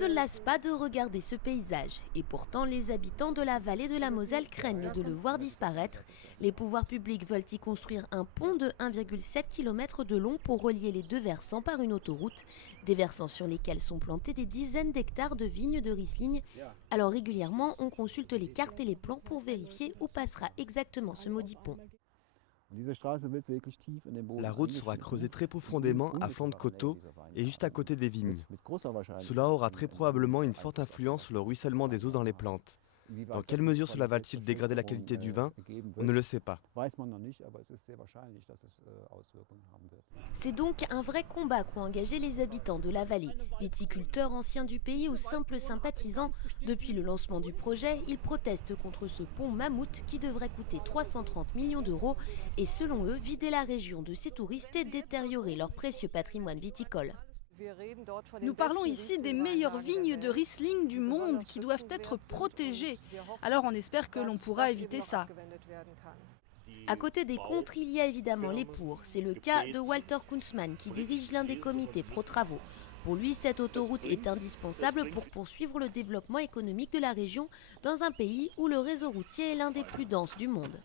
se lasse pas de regarder ce paysage. Et pourtant, les habitants de la vallée de la Moselle craignent de le voir disparaître. Les pouvoirs publics veulent y construire un pont de 1,7 km de long pour relier les deux versants par une autoroute. Des versants sur lesquels sont plantés des dizaines d'hectares de vignes de Riesling. Alors régulièrement, on consulte les cartes et les plans pour vérifier où passera exactement ce maudit pont. La route sera creusée très profondément à flanc de coteau et juste à côté des vignes. Cela aura très probablement une forte influence sur le ruissellement des eaux dans les plantes. Dans quelle mesure cela va-t-il dégrader la qualité du vin? On ne le sait pas. C'est donc un vrai combat qu'ont engagé les habitants de la vallée. Viticulteurs anciens du pays ou simples sympathisants, depuis le lancement du projet, ils protestent contre ce pont mammouth qui devrait coûter 330 millions d'euros et selon eux, vider la région de ses touristes et détériorer leur précieux patrimoine viticole. Nous parlons ici des meilleures vignes de Riesling du monde qui doivent être protégées. Alors on espère que l'on pourra éviter ça. À côté des contre, il y a évidemment les pour. C'est le cas de Walter Kunzmann qui dirige l'un des comités pro-travaux. Pour lui, cette autoroute est indispensable pour poursuivre le développement économique de la région dans un pays où le réseau routier est l'un des plus denses du monde.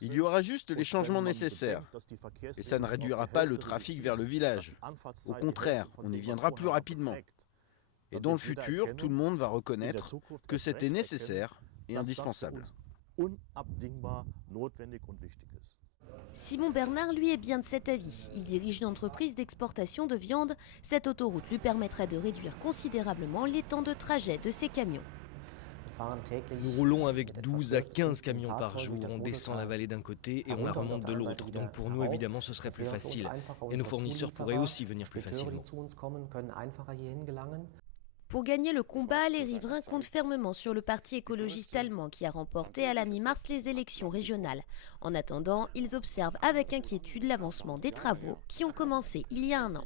Il y aura juste les changements nécessaires. Et ça ne réduira pas le trafic vers le village. Au contraire, on y viendra plus rapidement. Et dans le futur, tout le monde va reconnaître que c'était nécessaire et indispensable. Simon Bernard, lui, est bien de cet avis. Il dirige une entreprise d'exportation de viande. Cette autoroute lui permettrait de réduire considérablement les temps de trajet de ses camions. Nous roulons avec 12 à 15 camions par jour. On descend la vallée d'un côté et on la remonte de l'autre. Donc pour nous, évidemment, ce serait plus facile. Et nos fournisseurs pourraient aussi venir plus facilement. Pour gagner le combat, les riverains comptent fermement sur le parti écologiste allemand qui a remporté à la mi-mars les élections régionales. En attendant, ils observent avec inquiétude l'avancement des travaux qui ont commencé il y a un an.